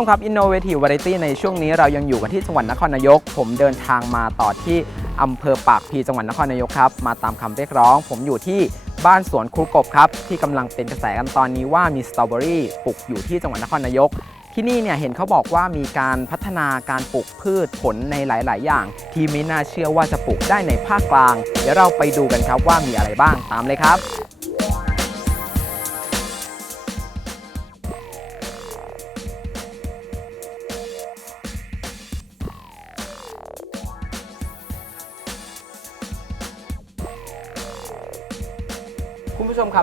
ผู้ชมครับ Innovative Variety ในช่วงนี้เรายังอยู่กันที่จังหวัดนครนายก ผมเดินทางมาต่อที่อำเภอปากพีจังหวัดนครนายกครับมาตามคำเรียกร้อง ผมอยู่ที่บ้านสวนครูกบครับ ที่กำลังเป็นกระแสกันตอนนี้ว่ามีสตรอเบอรี่ปลูกอยู่ที่จังหวัดนครนายก ที่นี่เนี่ยเห็นเขาบอกว่ามีการพัฒนาการปลูกพืชผลในหลาย ๆ อย่าง ที่ไม่น่าเชื่อว่าจะปลูกได้ในภาคกลาง เดี๋ยวเราไปดูกันครับว่ามีอะไรบ้างตามเลยครับ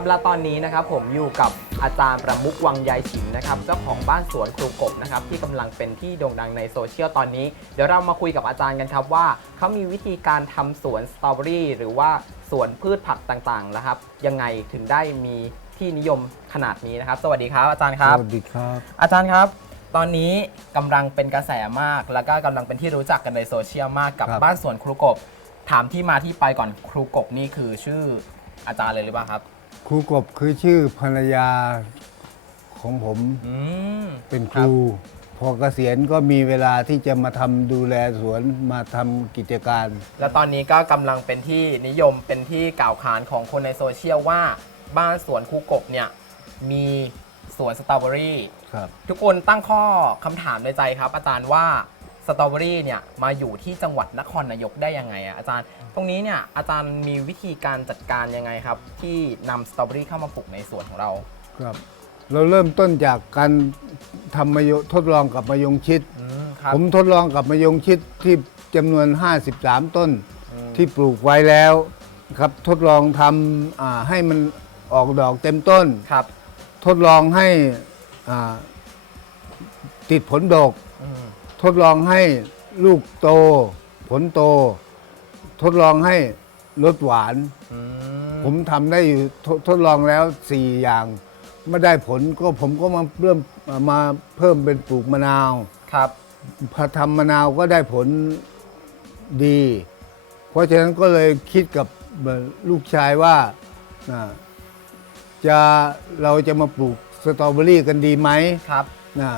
และตอนนี้นะครับผมอยู่กับอาจารย์ประมุกวังยายฉิมนะครับเจ้าของบ้านสวนครูกบนะครับที่กำลังเป็นที่โด่งดังในโซเชียลตอนนี้ เดี๋ยวเรามาคุยกับอาจารย์กันครับว่าเขามีวิธีการทำสวนสตรอเบอรี่หรือว่าสวนพืชผักต่างๆนะครับยังไงถึงได้มีที่นิยมขนาดนี้นะครับ สวัสดีครับอาจารย์ครับ สวัสดีครับ อาจารย์ครับ ตอนนี้กำลังเป็นกระแสมาก แล้วก็กำลังเป็นที่รู้จักกันในโซเชียลมากกับครับ บ้านสวนครูกบ ถามที่มาที่ไปก่อนครูกบนี่คือชื่ออาจารย์เลยหรือเปล่าครับ ครูกบคือชื่อภรรยาของผมอืม เป็นครู พอเกษียณก็มีเวลาที่จะมาทำดูแลสวนมาทำกิจการ แล้วตอนนี้ก็กำลังเป็นที่นิยมเป็นที่กล่าวขานของคนในโซเชียลว่าบ้านสวนครูกบเนี่ยมีสวนสตรอเบอรี่ ครับ ทุกคนตั้งข้อคำถามในใจครับ อาจารย์ว่า สตรอเบอรี่เนี่ยมาอยู่ที่จังหวัดนครนายกได้ยังไงอะอาจารย์ ตรงนี้เนี่ยอาจารย์มีวิธีการจัดการยังไงครับ ที่นำสตรอเบอรี่เข้ามาปลูกในสวนของเรา ครับ เราเริ่มต้นจากการทำมะยทดลองกับมะยงชิด อืมครับ ผมทดลองกับมะยงชิดที่จำนวน 53 ต้นอืม ที่ปลูกไว้แล้วครับทดลองทำอ่าให้มันออกดอกเต็มต้น ครับทดลองให้อ่าติดผลดก อืม ทดลองให้ลูกโต ผลโต ทดลองให้รสหวาน อืมผมทำได้อยู่ททดลองแล้ว 4 อย่าง ไม่ได้ผลก็ผมก็มาเริ่มมาเพิ่มเป็นปลูกมะนาว ครับ พอทำมะนาวก็ได้ผลดี เพราะฉะนั้นก็เลยคิดกับลูกชายว่าอ่าจะเราจะมาปลูกสตรอเบอรี่กันดีไหมครับ นะ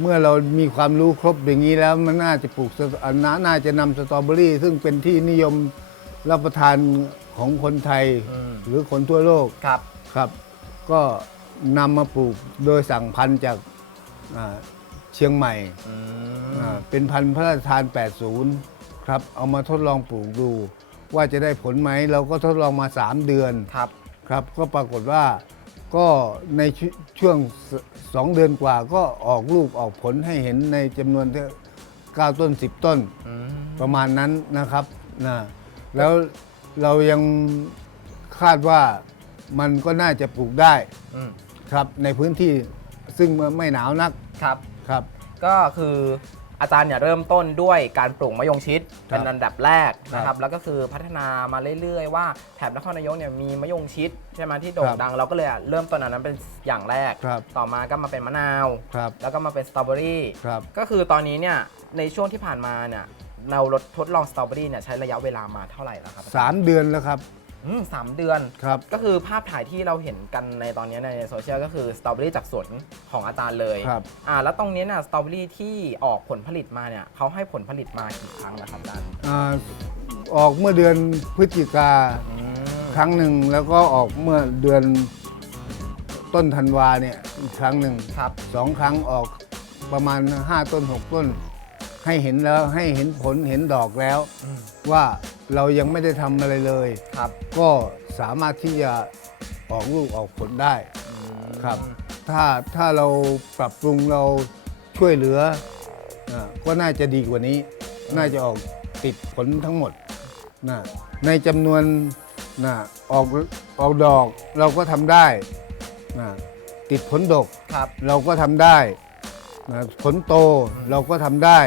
เมื่อเรามีความรู้ครบอย่างนี้แล้วมันน่าจะปลูกสตอ่าน่าน่าจะนำสตรอเบอรี่ ซึ่งเป็นที่นิยมรับประทานของคนไทย อืม หรือคนทั่วโลกครับ ครับ ก็นำมาปลูกโดยสั่งพันธุ์จากอ่าเชียงใหม่อืม อ่าเป็นพันธุ์พระราชทาน 80 ครับ เอามาทดลองปลูกดู ว่าจะได้ผลไหมเราก็ทดลองมา 3 เดือน ครับ ครับก็ปรากฏว่า ก็ในชช่วงสสองเดือนกว่าก็ออกลูกออกผลให้เห็นในจำนวนที่9ต้น 10 ต้น อืมประมาณนั้นนะครับนะแล้วเรายังคาดว่ามันก็น่าจะปลูกได้อืมครับ ในพื้นที่ซึ่งไม่หนาวนักครับ ครับ ก็คือ อาจารย์เนี่ยเริ่มต้นด้วยการปลูกมะยงชิดครับเป็นอันดับแรกนะคครัรับบแล้วก็คือพัฒนามาเรื่อยๆว่าแถบนครนายกเนี่ยมีมะยงชิดใช่ไหมที่โด่งครับดังเราก็เลยอะเริ่มต้นอันนั้นเป็นอย่างแรกครับต่อมาก็มาเป็นมะนาวครับแล้วก็มาเป็นสตรอเบอรี่ครับก็คือตอนนี้เนี่ยในช่วงที่ผ่านมาเนี่ยเราลดทดลองสตรอเบอรี่เนี่ยใช้ระยะเวลามาเท่าไหร่แล้วครับสามเดือนแล้วครับ อืมสามเดือน ครับ ก็คือภาพถ่ายที่เราเห็นกันในตอนนี้ในโซเชียลก็คือสตรอเบอรี่จากสวนของอาจารย์เลยครับ อ่าแล้วตรงนี้เนี่ยสตรอเบอรี่ที่ออกผลผลิตมาเนี่ยเขาให้ผลผลิตมากี่ครั้งนะครับอาจารย์อาออกเมื่อเดือนพฤศจิกาอืมครั้งหนึ่งแล้วก็ออกเมื่อเดือนต้นธันวาเนี่ยอีกครั้งหนึ่งครับ สองครั้งออกประมาณ 5 ต้น 6 ต้น ให้เห็นแล้วให้เห็นผลเห็นดอกแล้วอืมว่าเรายังไม่ได้ทำอะไรเลย ครับ ก็สามารถที่จะออกลูกออกผลได้อืมครับ ถ้าถ้าเราปรับปรุงเราช่วยเหลืออาก็น่าจะดีกว่านี้ น่าจะออกติดผลทั้งหมดนะในจำนวนนะออกออกดอกเราก็ทำได้นะติดผลดก ครับ เราก็ทำได้นะผลโตเราก็ทำได้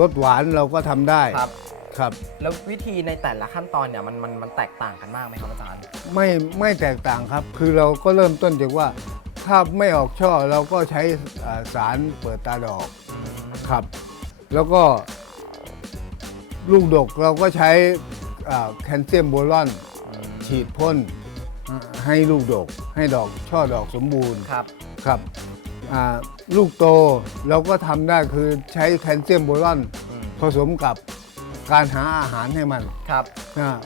รสหวานเราก็ทำได้ครับ ครับ แล้ววิธีในแต่ละขั้นตอนเนี่ยมันมันมันแตกต่างกันมากไหมครับอาจารย์ ไม่ไม่แตกต่างครับ คือเราก็เริ่มต้นจากว่า ถ้าไม่ออกช่อเราก็ใช้อ่าสารเปิดตาดอกครับ แล้วก็ ลูกดกเราก็ใช้อ่าแคลเซียมโบรอน ฉีดพ่นอ่าให้ลูกดก ให้ดอกช่อดอกสมบูรณ์ ครับ ครับอ่า ลูกโตเราก็ทำได้คือใช้แคลเซียมโบรอนอืมผสมกับการหาอาหารให้มันครับนะ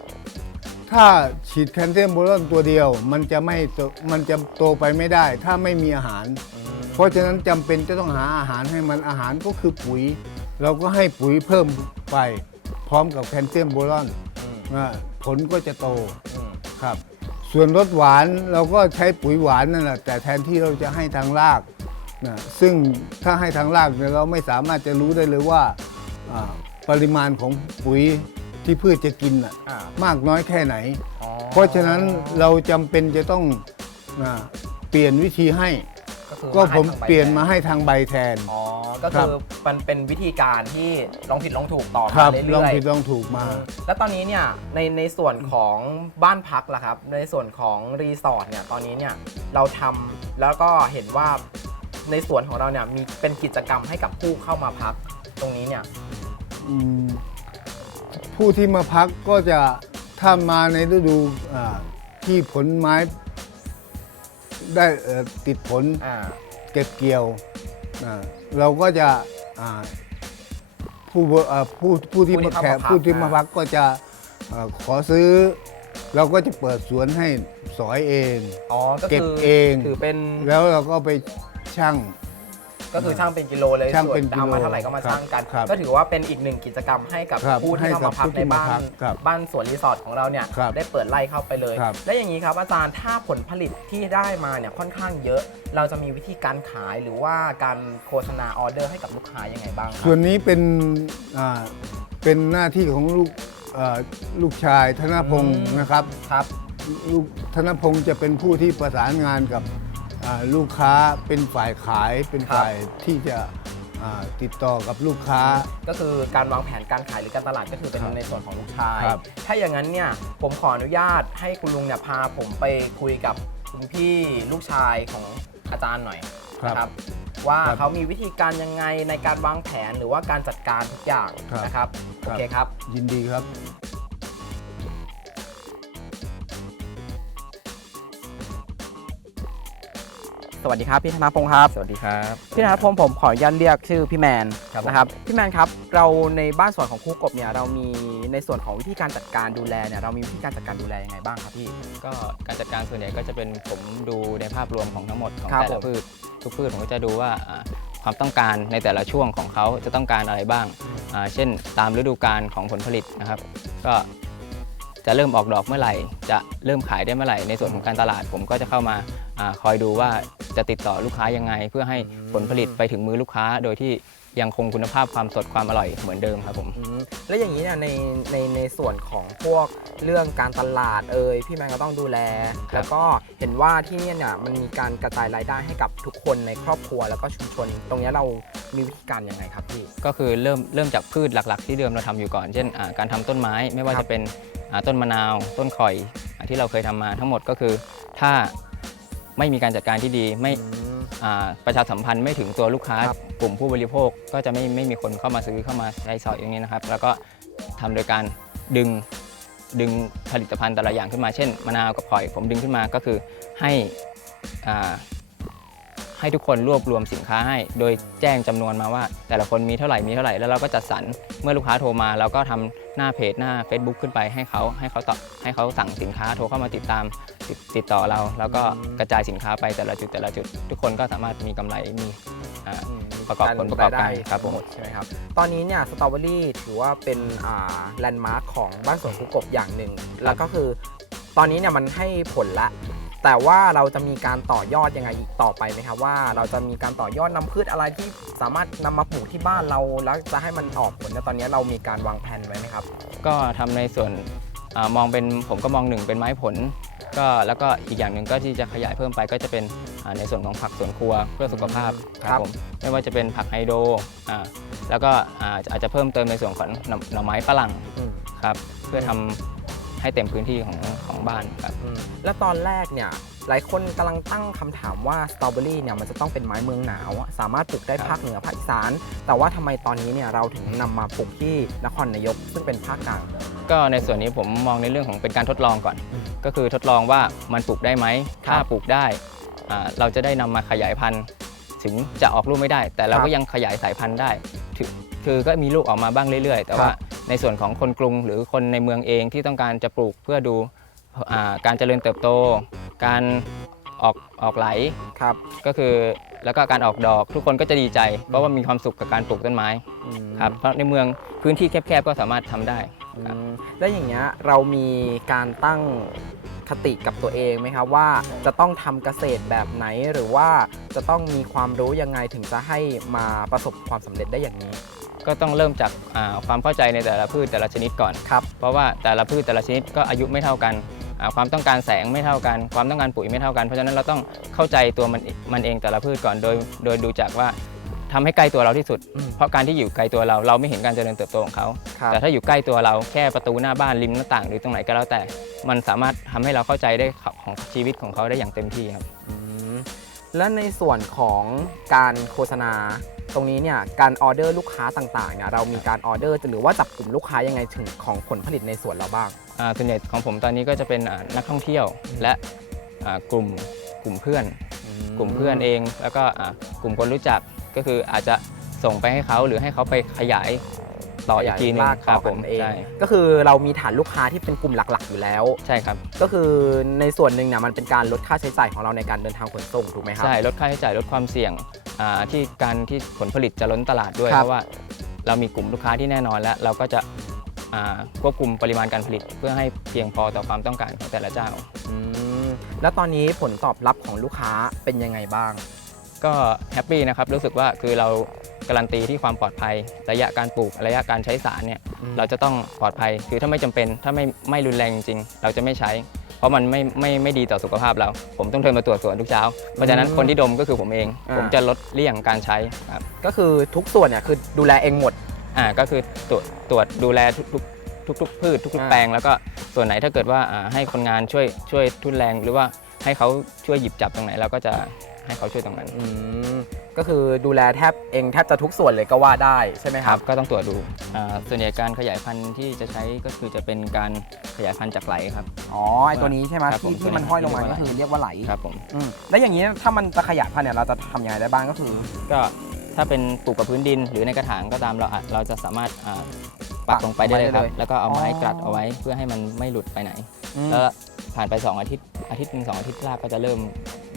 ถ้าฉีดแคลเซียมโบรอนตัวเดียว มันจะไม่โตมันจะโตไปไม่ได้ ถ้าไม่มีอาหาร เพราะฉะนั้นจำเป็นจะต้องหาอาหารให้มันอาหารก็คือปุ๋ย เราก็ให้ปุ๋ยเพิ่มไป พร้อมกับแคลเซียมโบรอนอืมนะผลก็จะโตอืมครับ ส่วนรสหวานเราก็ใช้ปุ๋ยหวานนั่นแหละแต่แทนที่เราจะให้ทางราก นะซึ่งถ้าให้ทางรากเนี่ยเราไม่สามารถจะรู้ได้เลยว่าอ่าปริมาณของปุ๋ยที่พืชจะกินน่ะอ่ามากน้อยแค่ไหนอ๋อเพราะฉะนั้นเราจำเป็นจะต้องอาเปลี่ยนวิธีให้คือก็ผมให้ทงใบเปลี่ยนแทมาให้ทางใบแทนอ๋อก็ครัคืบอมันเป็นวิธีการที่ลองผิดลองถูกต่อครัมาบเรื่ลองอยผิดลองถูกๆมาอืมแล้วตอนนี้เนี่ยในในส่วนของบ้านพักล่ะครับ ในส่วนของรีสอร์ทเนี่ยตอนนี้เนี่ยเราทำแล้วก็เห็นว่า ในส่วนของเราเนี่ยมีเป็นกิจกรรมให้กับผู้เข้ามาพักตรงนี้เนี่ย อืมผู้ที่มาพักก็จะถ้ามาในฤดูอ่าที่ผลไม้ได้เอ่อติดผลอ่า เก็บเกี่ยวอ่าเราก็จะอ่าผู้บอ่าผู้ผู้ที่ผู้ที่มาแขกเข้ามาพัก ผู้ที่มาอ่าพักก็จะอ่าขอซื้อ เราก็จะเปิดสวนให้สอยเอง อ๋อ ก็เก็บคือเอง ถือเป็น แล้วเราก็ไป ชั่งก็คือช่างเป็นกิโลเลยช่างส่วเป็นจะเอามากิโลเท่าไหร่ก็มาครับช่างกัน ครับก็ถือว่าเป็นอีกหนึ่งกิจกรรมให้กับครับผู้ที่เข้าให้กับมาพักผู้ในที่มาบ้าพันกครับบ้านสวนรีสอร์ทของเราเนี่ยครับได้เปิดไล่เข้าไปเลย ครับ และอย่างนี้ครับอาจารย์ถ้าผลผลิตที่ได้มาเนี่ยค่อนข้างเยอะ เราจะมีวิธีการขายหรือว่าการโฆษณาออเดอร์ให้กับลูกค้ายังไงบ้างครัส่วนนี้เป็นอ่าเป็นหน้าที่ของลูกอ่าลูกชายธนพงศ์นะครับ ครับ ลูกธนพงศ์จะเป็นผู้ที่ประสานงานกับอ่า ลูกค้าเป็นฝ่ายขายเป็นฝ่ายที่จะอ่าติดต่อกับลูกค้า ก็คือการวางแผนการขายหรือการตลาดก็คือเป็นครับในส่วนของลูกชายครับถ้าอย่างนั้นเนี่ยผมขออนุญาตให้คุณลุงเนี่ยพาผมไปคุยกับคุณพี่ลูกชายของอาจารย์หน่อยครับนะครับว่าครับเขามีวิธีการยังไงในการวางแผนหรือว่าการจัดการทุกอย่างครับนะครับครัโอบเคครับ ยินดีครับ สวัสดีครับพี่ธนพงศ์ครับ สวัสดีครับ พี่ธนพงศ์ผมขออนุญาตเรียกชื่อพี่แมนครับผม นะครับพี่แมนครับเราในบ้านสวนของครูกบเนี่ยเรามีในส่วนของวิธีการจัดการดูแลเนี่ยเรามีวิธีการจัดการดูแลยังไงบ้างครับพี่ ก็การจัดการส่วนใหญ่ก็จะเป็นผมดูในภาพรวมของทั้งหมดของครับแต่ผละม พืชทุกพืชผมก็จะดูว่าอ่าความต้องการในแต่ละช่วงของเขาจะต้องการอะไรบ้างอ่าเช่น ตามฤดูกาลของผลผลิตนะครับ ก็จะเริ่มออกดอกเมื่อไหร่ จะเริ่มขายได้เมื่อไหร่ในส่วนของการตลาดผมก็จะเข้ามาอาคอยดูว่า จะติดต่อลูกค้ายังไง เพื่อให้ผลผลิตไปถึงมือลูกค้า โดยที่ยังคงคุณภาพความสดความอร่อยเหมือนเดิมครับผม อืมแล้วอย่างนี้เนี่ยในในในส่วนของพวกเรื่องการตลาดเอ่ยพี่แมนก็ต้องดูแลแล้วก็เห็นว่าที่เนี่ยเนี่ยมันมีการกระจายรายได้ให้กับทุกคนในครอบครัวแล้วก็ชุมชน ตรงเนี้ยเรามีวิธีการยังไงครับพี่ ก็คือเริ่มเริ่มจากพืชหลักๆ ที่เดิมเราทำอยู่ก่อน เช่นอ่าการทำต้นไม้ไม่ว่าครับ จะเป็นอ่าต้นมะนาว ต้นข่อยอาที่เราเคยทำมาทั้งหมดก็คือ ถ้า ไม่มีการจัดการที่ดีไม่อืมอ่าประชาสัมพันธ์ไม่ถึงตัวลูกค้า ครับ กลุ่มผู้บริโภคก็จะไม่ไม่มีคนเข้ามาซื้อเข้ามาใช้สอยอย่างนี้นะครับ แล้วก็ทำโดยการดึงดึงผลิตภัณฑ์แต่ละอย่างขึ้นมาเช่นมะนาวกับข่อยผมดึงขึ้นมาก็คือให้อ่าให้ทุกคนรวบรวมสินค้าให้ โดยแจ้งจำนวนมาว่า แต่ละคนมีเท่าไหร่มีเท่าไหร่แล้วเราก็จัดสรรเมื่อลูกค้าโทรมาเราก็ทำ หน้าเพจหน้า Facebook ขึ้นไปให้เขาให้เขาตอบให้เขาสั่งสินค้าโทรเข้ามาติดตามติดติดต่อเรา แล้วก็อืมกระจายสินค้าไปแต่ละจุดแต่ละจุด ทุกคนก็สามารถมีกำไรมีอ่าอืมประกอบผลประกอบการยได้ครับผมหมดใช่ไหมครับ ตอนนี้เนี่ยสตรอเบอรี่ถือว่าเป็นอ่าแลนด์มาร์คของบ้านสวนคุกกบอย่างหนึ่ง แล้วก็คือตอนนี้เนี่ยมันให้ผลละ แต่ว่าเราจะมีการต่อยอดยังไงอีกต่อไปไหมครับว่าเราจะมีการต่อยอดนำพืชอะไรที่สามารถนำมาปลูกที่บ้านเราแล้วจะให้มันออกผลในตอนนี้เรามีการวางแผนไว้ไหมครับ ก็ทำในส่วนอามองเป็นผมก็มองหนึ่งเป็นไม้ผล ก็แล้วก็อีกอย่างหนึ่งก็ที่จะขยายเพิ่มไปก็จะเป็นอ่าในส่วนของผักสวนครัวเพื่อสุขภาพครับผมไม่ว่าจะเป็นผักไฮโดรอ่าแล้วก็อ่าอาจจะเพิ่มเติมในส่วนของหน่อหน่อไม้ฝรั่งอืมครับเพื่อทำให้เต็มพื้นที่ของของ บ้านครับอืมแล้วตอนแรกเนี่ยหลายคนกำลังตั้งคำถามว่าสตรอเบอรี่เนี่ยมันจะต้องเป็นไม้เมืองหนาวอะสามารถปลูกได้ครับภาคเหนือภาคอีสาน แต่ว่าทำไมตอนนี้เนี่ยเราถึงนำมาปลูกที่นครนายกซึ่งเป็นภาคกลาง ก็ในส่วนนี้ผมมองในเรื่องของเป็นการทดลองก่อน อืมก็คือทดลองว่ามันปลูกได้ไหมครับถ้าปลูกได้อ่าเราจะได้นำมาขยายพันธุ์ ถึงจะออกลูกไม่ได้ แต่เราครัก็บยังขยายสายพันธุ์ได้ถือคือก็มีลูกออกมาบ้างเรื่อยๆ แต่ครับว่าในส่วนของคนกรุงหรือคนในเมืองเองที่ต้องการจะปลูกเพื่อดูอ่า การเจริญเติบโต การออกออกไหลครับก็คือแล้วก็การออกดอกทุกคนก็จะดีใจ เพราะว่ามีความสุขกับการปลูกต้นไม้อืมครับเพราะในเมืองพื้นที่แคบๆก็สามารถทำได้ครับอืมแล้วอย่างเงี้ยเรามีการตั้งคติกับตัวเองไหมครับว่าจะต้องทำเกษตรแบบไหนหรือว่าจะต้องมีความรู้ยังไงถึงจะให้มาประสบความสำเร็จได้อย่างนี้ ก็ต้องเริ่มจากอ่าความเข้าใจในแต่ละพืชแต่ละชนิดก่อนครับเพราะว่าแต่ละพืชแต่ละชนิดก็อายุไม่เท่ากันอ่า ความต้องการแสงไม่เท่ากัน ความต้องการปุ๋ยไม่เท่ากัน เพราะฉะนั้นเราต้องเข้าใจตัวมันมันเองแต่ละพืชก่อนโดยโดยดูจากว่าทำให้ใกล้ตัวเราที่สุดอืมเพราะการที่อยู่ไกลตัวเราเราไม่เห็นการเจริญเติบโตของเขาครับแต่ถ้าอยู่ใกล้ตัวเราแค่ประตูหน้าบ้านริมหน้าต่างหรือตรงไหนก็แล้วแต่ มันสามารถทำให้เราเข้าใจได้ของชีวิตของเขาได้อย่างเต็มที่ครับอืมและในส่วนของการโฆษณา ตรงนี้เนี่ยการออเดอร์ลูกค้าต่างๆเนี่ยเรามีการออเดอร์หรือว่าจับกลุ่มลูกค้ายังไงถึงของผลผลิตในสวนเราบ้าง อ่าส่วนใหญ่ของผมตอนนี้ก็จะเป็นอ่านักท่องเที่ยวและอ่ากลุ่มกลุ่มเพื่อน กลุ่มเพื่อนเอง แล้วก็อ่ากลุ่มคนรู้จักก็คืออาจจะส่งไปให้เขาหรือให้เขาไปขยายต่ออีกทีหนึงลากคต่รัอบผกัมนเอง ใช่ก็คือเรามีฐานลูกค้าที่เป็นกลุ่มหลักๆ อยู่แล้ว ใช่ครับ ก็คือในส่วนหนึ่งเนี่ยมันเป็นการลดค่าใช้จ่ายของเราในการเดินทางขนส่งถูกไหมครับ ใช่ลดค่าใช้จ่ายลดความเสี่ยงอ่า ที่การที่ผลผลิตจะล้นตลาดด้วย ครับ เพราะว่าเรามีกลุ่มลูกค้าที่แน่นอนแล้ว เราก็จะอ่าควบคุมปริมาณการผลิตเพื่อให้เพียงพอต่อความต้องการของแต่ละเจ้า อืมแล้วตอนนี้ผลตอบรับของลูกค้าเป็นยังไงบ้าง ก็แฮปปี้นะครับรู้สึกว่าคือเราการันตีที่ความปลอดภัย ระยะการปลูกระยะการใช้สารเนี่ยอืม เราจะต้องปลอดภัย คือถ้าไม่จำเป็นถ้าไม่ไม่รุนแรงจริงๆเราจะไม่ใช้ เพราะมันไม่ไม่ไม่ดีต่อสุขภาพเรา ผมต้องเดินมาตรวจสวนทุกเช้า เพราะฉะนั้นคนที่ดมก็คือผมเอง อ่า ผมจะลดเลี่ยงการใช้ครับก็คือทุกส่วนเนี่ยคือดูแลเองหมด อ่าก็คือตรวจตรวจดูแลทุกทุกทุกทุกพืชทุกอ่าๆแปลง แล้วก็ส่วนไหนถ้าเกิดว่าอ่าให้คนงานช่วยช่วยทุนแรง หรือว่าให้เขาช่วยหยิบจับตรงไหนเราก็จะ ให้เขาช่วยตรงนั้นอืมก็คือดูแลแทบเองแทบจะทุกส่วนเลยก็ว่าได้ใช่ไหมคครัรับ บก็ต้องตรวจดูอ่าส่วนใหญ่การขยายพันธุ์ที่จะใช้ก็คือจะเป็นการขยายพันธุ์จากไหลครับ อ๋อไอตัวนี้ใช่ไหมครับผมที่ที่มันห้อยลงมาที่เรียกว่าก็คือเรียกว่าไหลครับผม อืมแล้วอย่างนี้ถ้ามันจะขยายพันธุ์เนี่ยเราจะทำยังไงได้บ้างก็คือ ก็ถ้าเป็นปลูกกับพื้นดิน หรือในกระถางก็ตามเราอาจเราจะสามารถอ่าปักลงไปได้เลยครับ ปักลงไปได้เลยแล้วก็เอาไม้อ๋อ กลัดเอาไว้เพื่อให้มันไม่หลุดไปไหน อืมแล้วผ่านไป 2 อาทิตย์อาทิตย์หนึ่งสองอาทิตย์รากก็จะเริ่ม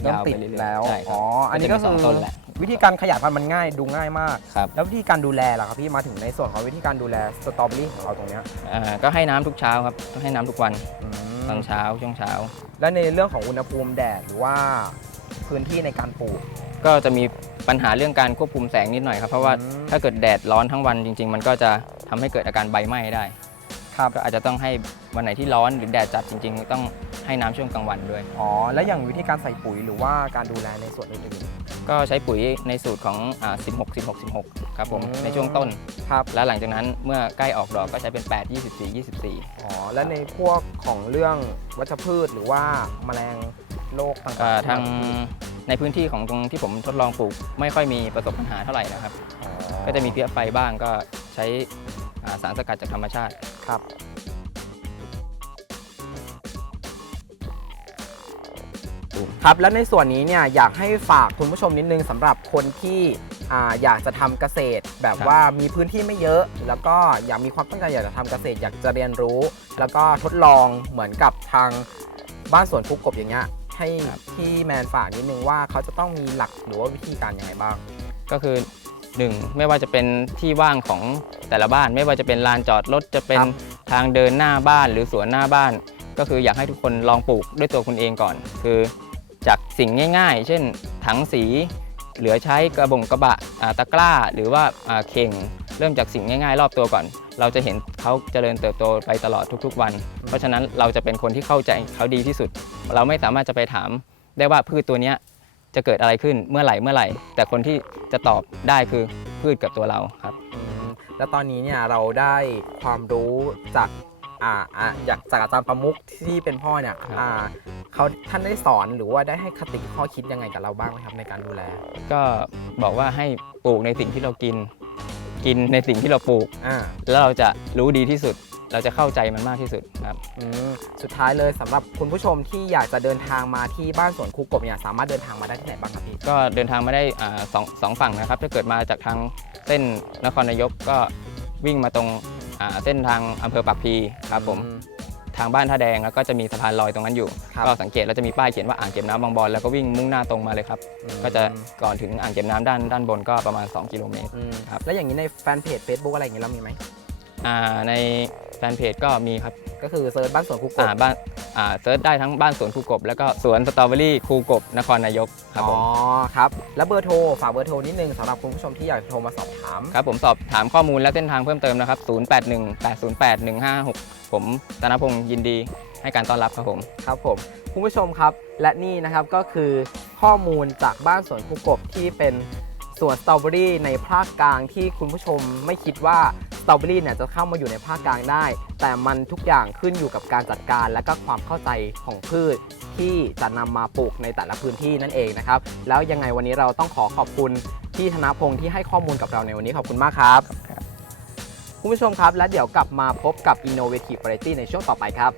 เริ่มยาวติไปดเรื่อยๆแล้วใช่ครัอ๋บออันนี้ก็จะมีคือสงต้นแหละวิธีการขยายพันธุ์มันง่ายดูง่ายมาก ครับ แล้ววิธีการดูแลล่ะครับพี่มาถึงในส่วนของวิธีการดูแลสตรอเบอรี่ของเราตรงเนี้ยอ่าก็ให้น้ำทุกเช้าครับต้องให้น้ำทุกวันอืมตอนเช้าช่วงเช้า แล้วในเรื่องของอุณหภูมิแดดหรือว่าพื้นที่ในการปลูก ก็จะมีปัญหาเรื่องการควบคุมแสงนิดหน่อยครับ เพราะว่าอืม ถ้าเกิดแดดร้อนทั้งวันจริง ๆ มันก็จะทำให้เกิดอาการใบไหม้ได้ ครับ ก็อาจจะต้องให้วันไหนที่ร้อนหรือแดดจัดจริง ๆ ต้องให้น้ำช่วงกลางวันด้วย อ๋อ แล้วอย่างวิธีการใส่ปุ๋ยหรือว่าการดูแลในส่วนอื่น ก็ใช้ปุ๋ยในสูตรของอ่า16 16 16 ครับผมอืม ในช่วงต้น ๆครับ แล้วหลังจากนั้นเมื่อใกล้ออกดอกก็ใช้เป็น 8 24 24อ๋อ แล้วในพวกของเรื่องวัชพืชหรือว่าแมลงโรคต่างเอ่อๆทางในพื้นที่ของตรงที่ผมทดลองปลูก ไม่ค่อยมีประสบปัญหาเท่าไหร่นะครับ อ๋อก็จะมีเพี้ยไฟบ้างก็ใช้อ่า สารสกัดจากธรรมชาติ ครับ ครับแล้วในส่วนนี้เนี่ยอยากให้ฝากคุณผู้ชมนิดนึงสำหรับคนที่อ่าอยากจะทำเกษตร แบบครับว่ามีพื้นที่ไม่เยอะ แล้วก็อยากมีความตั้งใจอยากจะทำเกษตร อยากจะเรียนรู้ แล้วก็ทดลองเหมือนกับทางบ้านสวนคุกกบอย่างเงี้ยให้พี่แมนฝากนิดนึงว่าเขาจะต้องมีหลักหรือว่าวิธีการยังไงบ้าง ก็คือ 1 ไม่ว่าจะเป็นที่ว่างของแต่ละบ้าน ไม่ว่าจะเป็นลานจอดรถจะเป็นครับ ทางเดินหน้าบ้านหรือสวนหน้าบ้าน ก็คืออยากให้ทุกคนลองปลูกด้วยตัวคุณเองก่อน คือจากสิ่งง่าย ๆ เช่นถังสีเหลือใช้กระบงกระบะอ่าตะกร้า หรือว่าอ่าเข่ง เริ่มจากสิ่งง่ายๆ รอบตัวก่อน เราจะเห็นเขาเจริญเติบโตไปตลอดทุกๆวัน เพราะฉะนั้นเราจะเป็นคนที่เข้าใจเขาดีที่สุด เราไม่สามารถจะไปถามได้ว่าพืชตัวเนี้ย จะเกิดอะไรขึ้นเมื่อไหร่เมื่อไหร่ แต่คนที่จะตอบได้คือพืชกับตัวเราครับอืมแล้วตอนนี้เนี่ยเราได้ความรู้จากอ่าอ่าอยากจากอาจารย์ประมุขที่เป็นพ่อเนี่ยครับ อ่าเขาท่านได้สอนหรือว่าได้ให้คติข้อคิดยังไงกับเราบ้างไหมครับในการดูแลก็บอกว่าให้ปลูกในสิ่งที่เรากิน กินในสิ่งที่เราปลูก อ่า แล้วเราจะรู้ดีที่สุด เราจะเข้าใจมันมากที่สุดครับอืมสุดท้ายเลยสำหรับคุณผู้ชมที่อยากจะเดินทางมาที่บ้านสวนครูกบเนี่ยสามารถเดินทางมาได้ที่ไหนบ้างครับพี่ก็เดินทางมาได้อ่าสองสองฝั่งนะครับถ้าเกิดมาจากทางเส้นนครนายกก็วิ่งมาตรงอ่าเส้นทางอำเภอปากพลีครับผม อื ทางบ้านท่าแดงแล้วก็จะมีสะพานลอยตรงนั้นอยู่ ครับ ก็สังเกตแล้วจะมีป้ายเขียนว่าอ่างเก็บน้ำบางบอนแล้วก็วิ่งมุ่งหน้าตรงมาเลยครับอืมก็จะก่อนถึงอ่างเก็บน้ำด้านด้านบนก็ประมาณ 2 กิโลเมตร อืมครับ แล้วอย่างนี้ในแฟนเพจ Facebook อะไรอย่างนี้เรามีไหม อ่าในแฟนเพจก็มีครับก็คือเซิร์ชบ้านสวนครูกบอ่าบ้านอ่าเซิร์ชได้ทั้งบ้านสวนครูกบ แล้วก็สวนสตรอเบอรี่ครูกบนครนายกครับผอ๋อมครับ แล้วเบอร์โทรฝากเบอร์โทรนิดนึงสำหรับคุณผู้ชมที่อยากโทรมาสอบถาม ครับผมสอบถามข้อมูลและเส้นทางเพิ่มเติมนะครับ 0818081556 ผมธนพงศ์ยินดีให้การต้อนรับครับผม ครับผมคุณผู้ชมครับและนี่นะครับก็คือข้อมูลจากบ้านสวนครูกบที่เป็นสวนสตรอเบอรี่ในภาคกลางที่คุณผู้ชมไม่คิดว่าส ตรอเบอรี่เนี่ยจะเข้ามาอยู่ในภาคกลางได้ แต่มันทุกอย่างขึ้นอยู่กับการจัดการ และก็ความเข้าใจของพืชที่จะนำมาปลูกในแต่ละพื้นที่นั่นเองนะครับ แล้วยังไงวันนี้เราต้องขอขอบคุณพี่ธนพงศ์ที่ให้ข้อมูลกับเราในวันนี้ขอบคุณมากครับครับคุณผู้ชมครับ และเดี๋ยวกลับมาพบกับ Innovative Variety ในช่วงต่อไปครับ